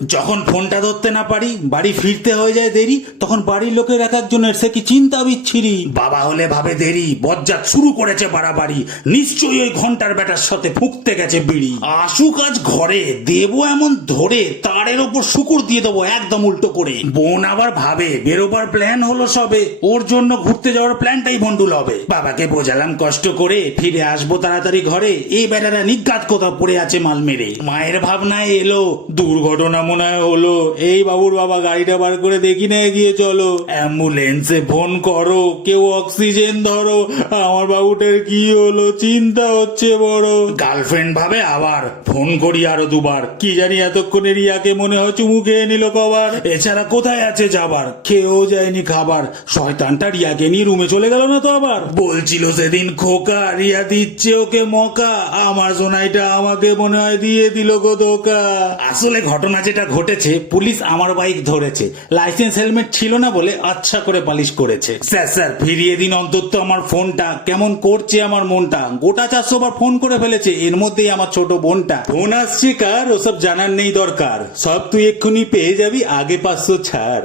যখন ফোনটা ধরতে না পারি, বাড়ি ফিরতে হয়ে যায় দেরি, তখন বাড়ির লোকের এক একজনের সে কি চিন্তা বিচ্ছিরি। বাবা হলে ভাবে দেরি, বজ্জাত শুরু করেছে বাড়াবাড়ি, নিশ্চয়ই ওই ঘন্টার ব্যাটার সাথে ফুঁকতে গেছে বিড়ি। আসুক আজ ঘরে, দেবো এমন ধরে, তারের ওপর শুকুর দিয়ে দেবো একদম উল্টো করে। বোন আবার ভাবে বেরোবার প্ল্যান হলো সবে, ওর জন্য ঘুরতে যাওয়ার প্ল্যানটাই ভন্ডুল হবে। বাবাকে বোঝালাম কষ্ট করে, ফিরে আসবো তাড়াতাড়ি ঘরে, এই বেটারা নিজ্ঞাত কোথাও পড়ে আছে মাল মেরে। মায়ের ভাবনায় এলো, দুর্ঘটনা মনে হয় হলো, এই বাবুর বাবা গাড়িটা বার করে দেখি না, এগিয়ে চলো, অ্যাম্বুলেন্সে ফোন করো, কেউ অক্সিজেন ধরো, আমার বাবুটার কি হলো, চিন্তা হচ্ছে বড়। গার্লফ্রেন্ড ভাবে আবার, ফোন করি আরো দুবার, কি জানি এতক্ষণে রিয়াকে মনে হয় চুমু খেয়ে নিল কবার, এছাড়া কোথায় আছে যাবার, খেয়েও যায়নি খাবার, শয়তানটা রিয়াকে নিয়ে রুমে চলে গেল না তো আবার। বলছিল সেদিন খোকা, রিয়া দিচ্ছে ওকে মকা, আমার সোনাইটা আমাকে মনে হয় দিয়ে দিল গো ধোকা। আসলে ঘটনা যেটা ঘটেছে, পুলিশ আমার বাইক ধরেছে, লাইসেন্স হেলমেট ছিল না বলে আচ্ছা করে পালিশ করেছে। স্যার ফিরিয়ে দিন অন্তত আমার ফোনটা, কেমন করছে আমার মনটা, গোটা 400 বার ফোন করে ফেলেছে, এর মধ্যেই আমার ছোট বোনটা। ফোন আসছে কার ওসব জানার নেই দরকার, সব তুই এক্ষুনি পেয়ে যাবি, আগে 500 ছাড়।